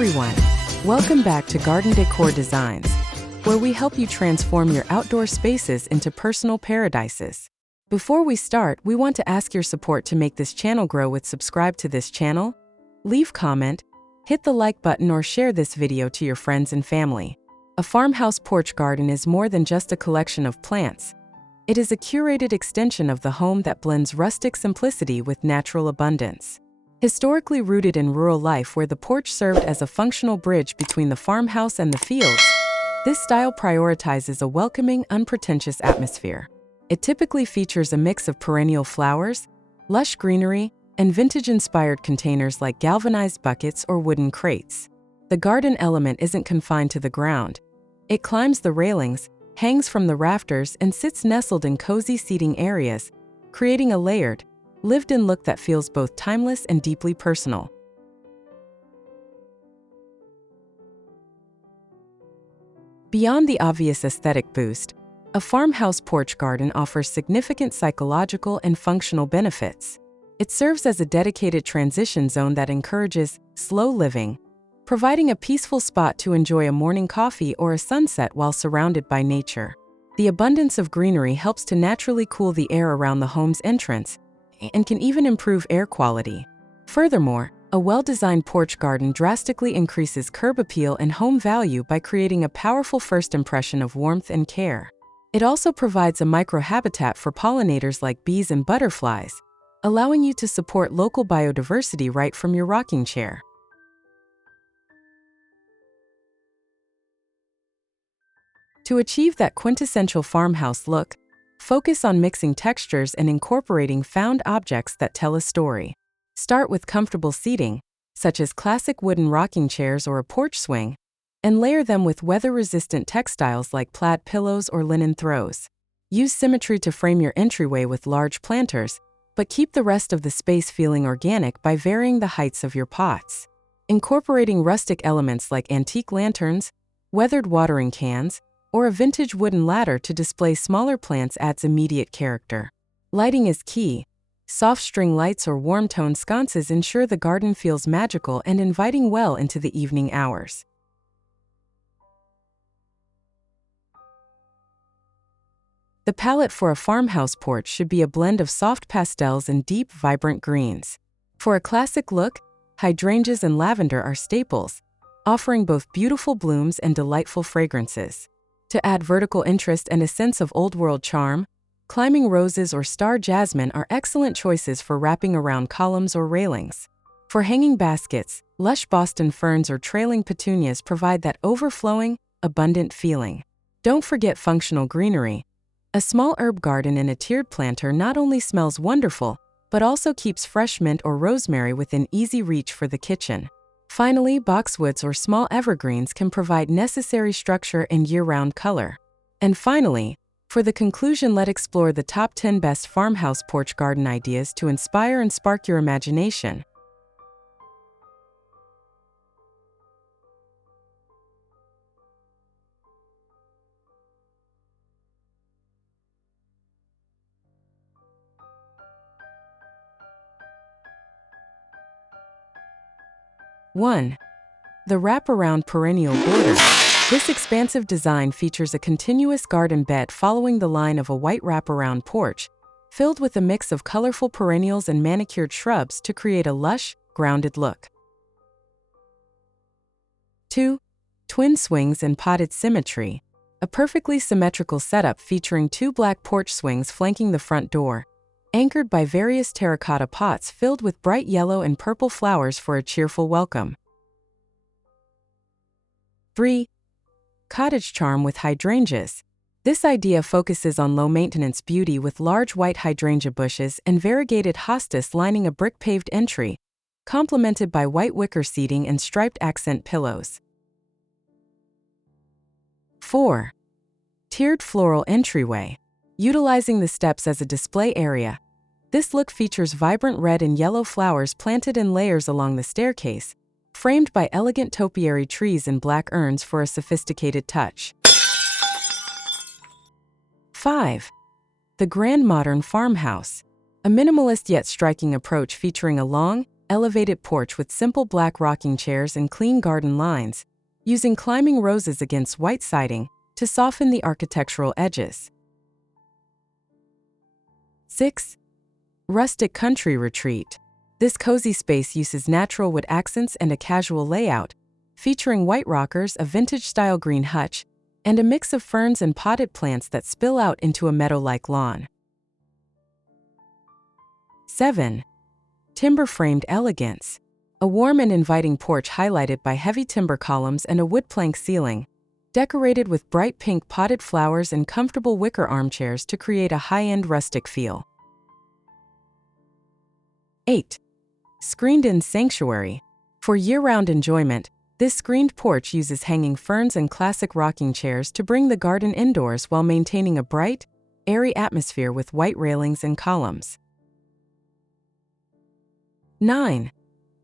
everyone, welcome back to Garden Decor Designs, where we help you transform your outdoor spaces into personal paradises. Before we start, we want to ask your support to make this channel grow with subscribe to this channel, leave comment, hit the like button or share this video to your friends and family. A farmhouse porch garden is more than just a collection of plants. It is a curated extension of the home that blends rustic simplicity with natural abundance. Historically rooted in rural life where the porch served as a functional bridge between the farmhouse and the fields, this style prioritizes a welcoming, unpretentious atmosphere. It typically features a mix of perennial flowers, lush greenery, and vintage-inspired containers like galvanized buckets or wooden crates. The garden element isn't confined to the ground. It climbs the railings, hangs from the rafters, and sits nestled in cozy seating areas, creating a layered, lived-in look that feels both timeless and deeply personal. Beyond the obvious aesthetic boost, a farmhouse porch garden offers significant psychological and functional benefits. It serves as a dedicated transition zone that encourages slow living, providing a peaceful spot to enjoy a morning coffee or a sunset while surrounded by nature. The abundance of greenery helps to naturally cool the air around the home's entrance and can even improve air quality. Furthermore, a well-designed porch garden drastically increases curb appeal and home value by creating a powerful first impression of warmth and care. It also provides a microhabitat for pollinators like bees and butterflies, allowing you to support local biodiversity right from your rocking chair. To achieve that quintessential farmhouse look, focus on mixing textures and incorporating found objects that tell a story. Start with comfortable seating, such as classic wooden rocking chairs or a porch swing, and layer them with weather-resistant textiles like plaid pillows or linen throws. Use symmetry to frame your entryway with large planters, but keep the rest of the space feeling organic by varying the heights of your pots. Incorporating rustic elements like antique lanterns, weathered watering cans, or a vintage wooden ladder to display smaller plants adds immediate character. Lighting is key. Soft string lights or warm-tone sconces ensure the garden feels magical and inviting well into the evening hours. The palette for a farmhouse porch should be a blend of soft pastels and deep, vibrant greens. For a classic look, hydrangeas and lavender are staples, offering both beautiful blooms and delightful fragrances. To add vertical interest and a sense of old-world charm, climbing roses or star jasmine are excellent choices for wrapping around columns or railings. For hanging baskets, lush Boston ferns or trailing petunias provide that overflowing, abundant feeling. Don't forget functional greenery. A small herb garden in a tiered planter not only smells wonderful, but also keeps fresh mint or rosemary within easy reach for the kitchen. Finally, boxwoods or small evergreens can provide necessary structure and year-round color. And finally, for the conclusion, let's explore the top 10 best farmhouse porch garden ideas to inspire and spark your imagination. One. The wraparound perennial border. This expansive design features a continuous garden bed following the line of a white wraparound porch, filled with a mix of colorful perennials and manicured shrubs to create a lush, grounded look. 2. Twin swings and potted symmetry. A perfectly symmetrical setup featuring two black porch swings flanking the front door, anchored by various terracotta pots filled with bright yellow and purple flowers for a cheerful welcome. 3. Cottage charm with hydrangeas. This idea focuses on low-maintenance beauty with large white hydrangea bushes and variegated hostas lining a brick-paved entry, complemented by white wicker seating and striped accent pillows. 4. Tiered floral entryway. Utilizing the steps as a display area, this look features vibrant red and yellow flowers planted in layers along the staircase, framed by elegant topiary trees and black urns for a sophisticated touch. 5. The grand modern farmhouse. A minimalist yet striking approach featuring a long, elevated porch with simple black rocking chairs and clean garden lines, using climbing roses against white siding to soften the architectural edges. 6. Rustic Country Retreat. This cozy space uses natural wood accents and a casual layout, featuring white rockers, a vintage-style green hutch, and a mix of ferns and potted plants that spill out into a meadow-like lawn. 7. Timber-framed elegance. A warm and inviting porch highlighted by heavy timber columns and a wood plank ceiling, decorated with bright pink potted flowers and comfortable wicker armchairs to create a high-end rustic feel. 8. Screened-in sanctuary. For year-round enjoyment, this screened porch uses hanging ferns and classic rocking chairs to bring the garden indoors while maintaining a bright, airy atmosphere with white railings and columns. 9.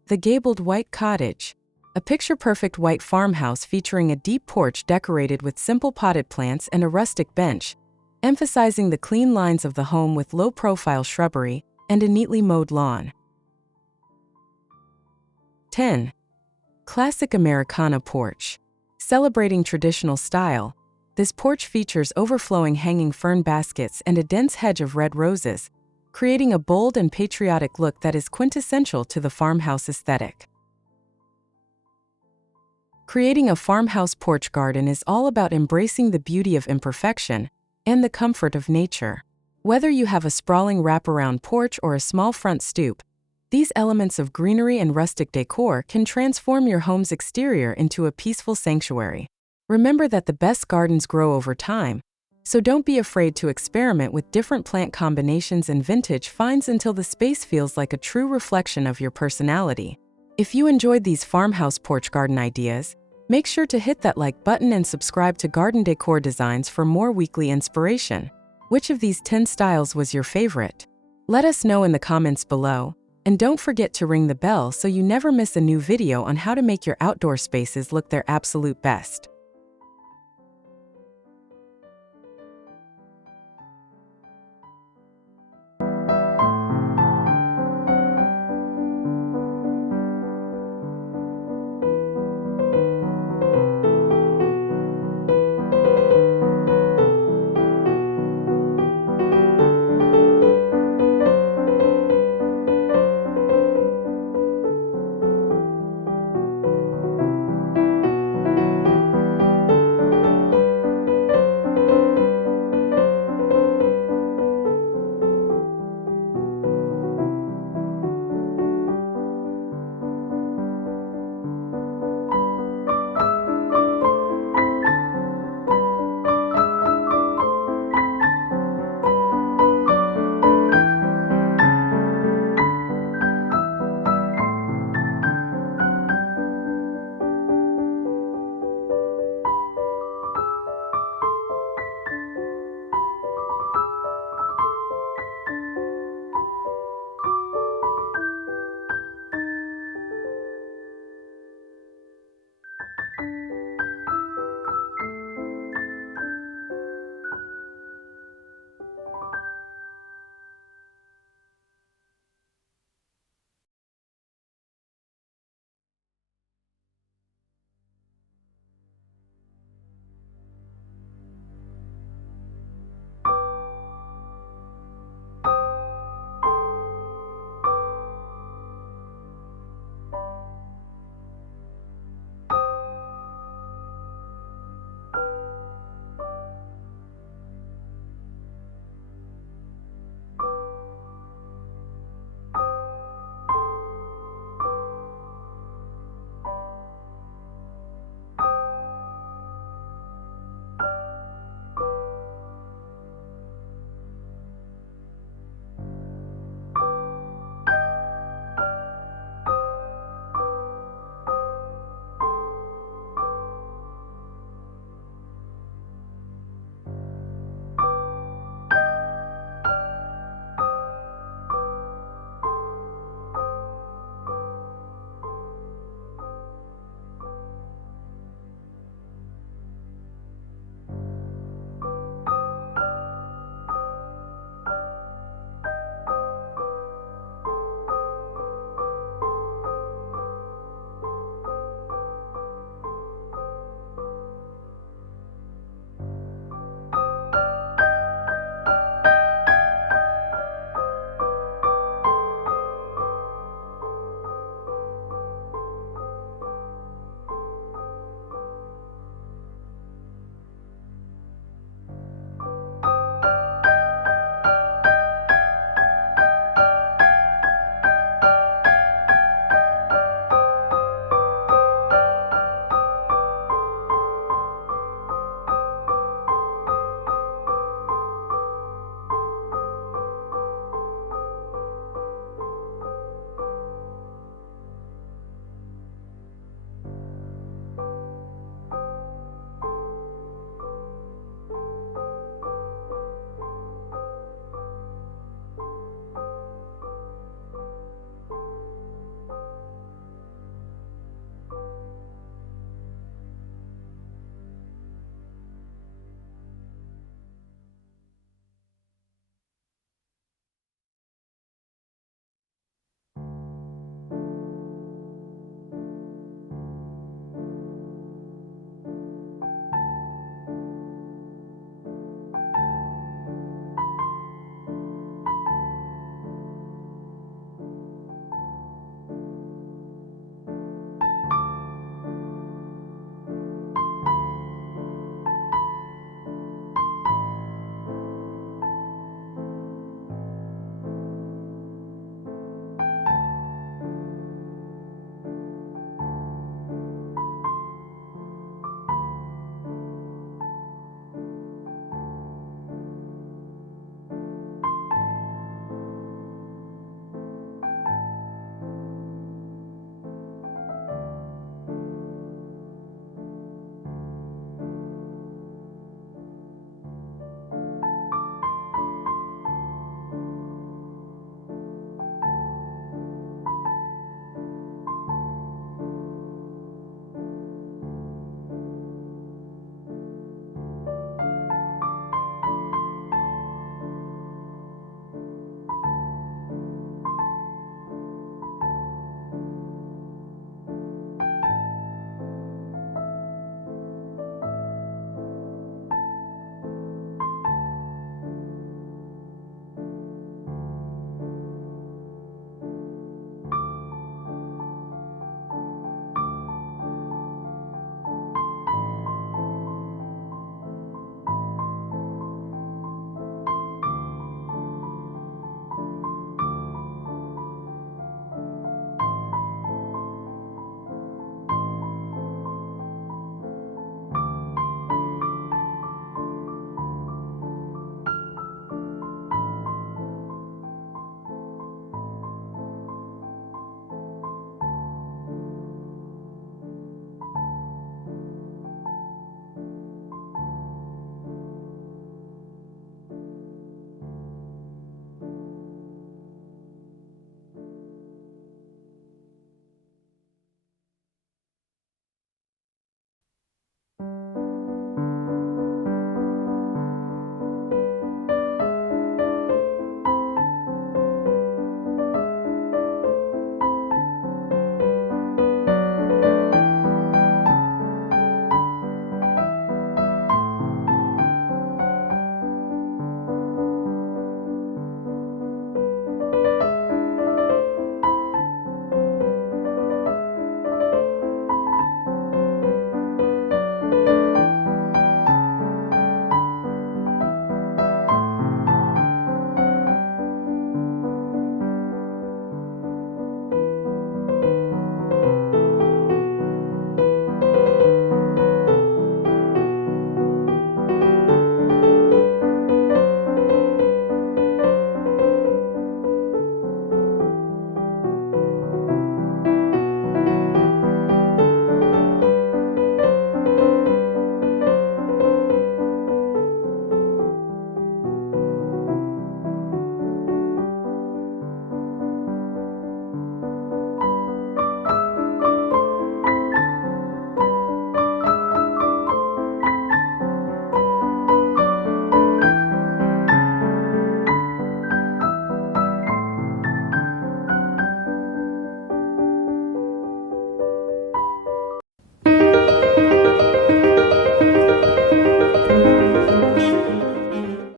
The Gabled White Cottage. A picture-perfect white farmhouse featuring a deep porch decorated with simple potted plants and a rustic bench, emphasizing the clean lines of the home with low-profile shrubbery and a neatly mowed lawn. 10. Classic Americana Porch. Celebrating traditional style, this porch features overflowing hanging fern baskets and a dense hedge of red roses, creating a bold and patriotic look that is quintessential to the farmhouse aesthetic. Creating a farmhouse porch garden is all about embracing the beauty of imperfection and the comfort of nature. Whether you have a sprawling wraparound porch or a small front stoop, these elements of greenery and rustic decor can transform your home's exterior into a peaceful sanctuary. Remember that the best gardens grow over time, so don't be afraid to experiment with different plant combinations and vintage finds until the space feels like a true reflection of your personality. If you enjoyed these farmhouse porch garden ideas, make sure to hit that like button and subscribe to Garden Decor Designs for more weekly inspiration. Which of these 10 styles was your favorite? Let us know in the comments below. And don't forget to ring the bell so you never miss a new video on how to make your outdoor spaces look their absolute best.